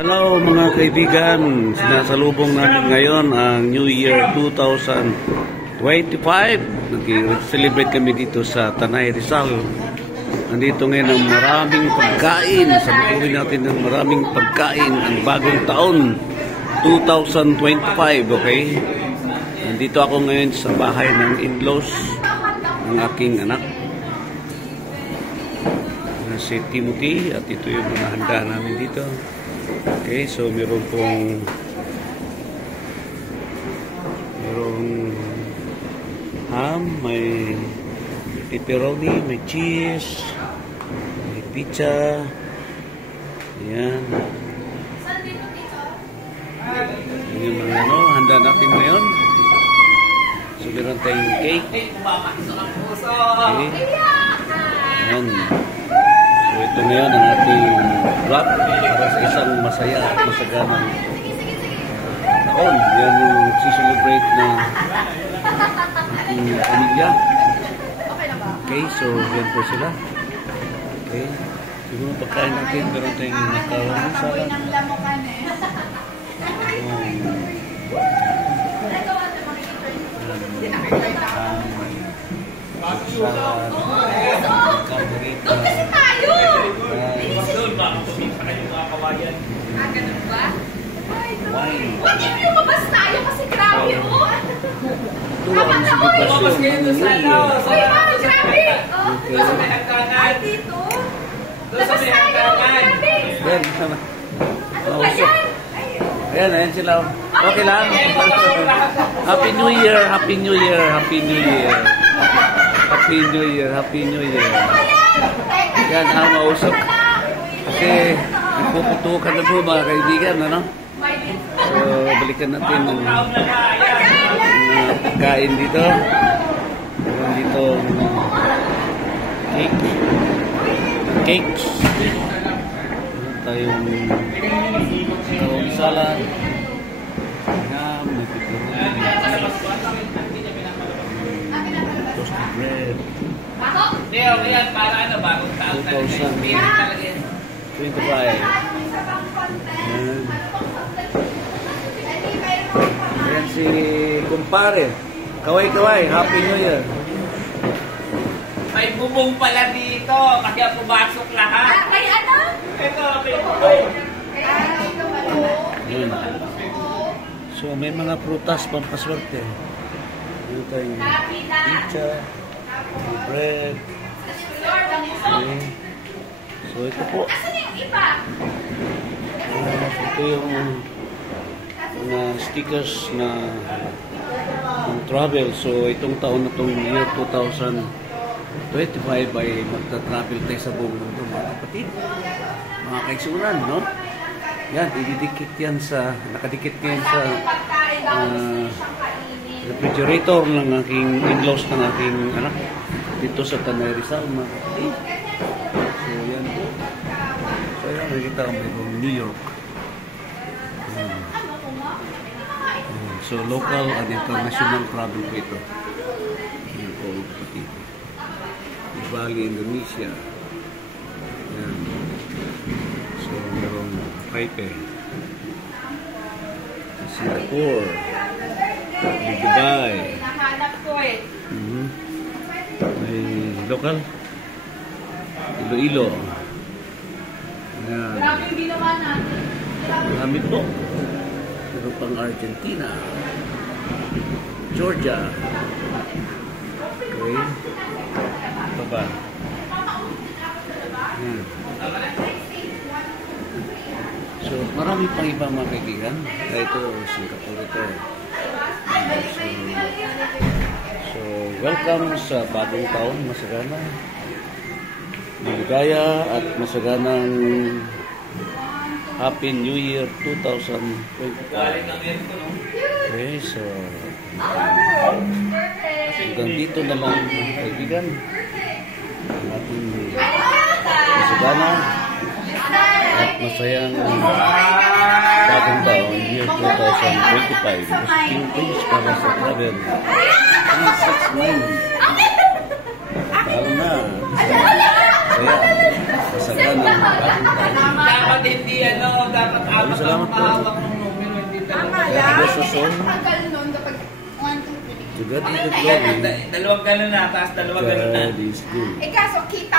Hello mga kaibigan, sinasalubong natin ngayon ang New Year 2025. Nag-celebrate kami dito sa Tanay Rizal. Nandito ngayon ang maraming pagkain. Salubuhin natin ng maraming pagkain ang bagong taon 2025, okay? Nandito ako ngayon sa bahay ng in-laws ng aking anak, si Timothy, at ito yung mga handa namin dito. Okay, so merong ham, may pepperoni, may cheese, may pizza. Ayan. Yan yung mga handa natin ngayon. So meron tayong cake. Okay. Ayan. So ito ngayon ang ating wrap para sa isang masaya at masaganang taon. Yan yung si-celebrate na ating pamilya. Okay, so yan po sila. Okay. Siguro pagkain natin, meron tayong nakawang salad. Ganun ba? Huwag yung lumabas tayo kasi grabe mo. Lumabas kayo doon sa ano. Uy, ma'am, grabe. Ay, dito. Labas tayo, grabe. Ayan, sama. Ano ba yan? Ayan, ayan sila. Okay lang. Happy New Year, Happy New Year, Happy New Year. Happy New Year, Happy New Year. Yan, mausap. Kasi nagpuputukan na po mga kaibigan, ano? So, balikan natin ang pagkain dito. Meron dito cakes. Meron tayong kawang salad. Ham, may pepperoni, toasted bread. 2025. Ayan si kumpare. Kaway-kaway. Happy New Year. May bubong pala dito. Kaya pumasok lahat. Ay, ano? Ito, may bubong. Yun. So, may mga prutas pampaswerte. Meron tayong pizza, bread. Okay. So, ito po. Ito yung mga stickers na travel. So, itong taon na itong year 2025 ay magta-travel tayo sa buong mundo, mga kapatid. Mga kaisunan, no? Yan, ididikit yan sa, nakadikit yan sa refrigerator ng aking in-laws ng aking anak dito sa Tanay Rizal, mga kapatid. So, yan po. So, yan, nakikita ko may New York. So, local and international travel po ito. Yan po, kapatid. Bali, Indonesia. Yan. So, merong Taipei. Singapore. Dubai. Nahanap ko eh. May local. Iloilo. Yan. Grabe yung ginawa natin. Marami po. Meron pang Argentina. Georgia. Okay. Baba. Yan. So, marami pang iba mga kaibigan. Ito, Singapore ito. So, welcome sa bagong taon, masagana. Maligaya at masaganang Happy New Year 2025. Okay, so hanggang dito na lang mga kaibigan. Ating masagana at masayang bagong taon, year 2025. Positive things para sa travel. 369. Talo na. masagan ang bagong taon. Dapat hindi dapat apat Salamat ang po. mahawak ng numero, hindi Tama talaga. lang. Kaya susong. Tagal nun kapag 1, 2, 3. To God be the glory. Dalawang gano'n na, tapos dalawang gano'n na. God is good. Eh kaso kita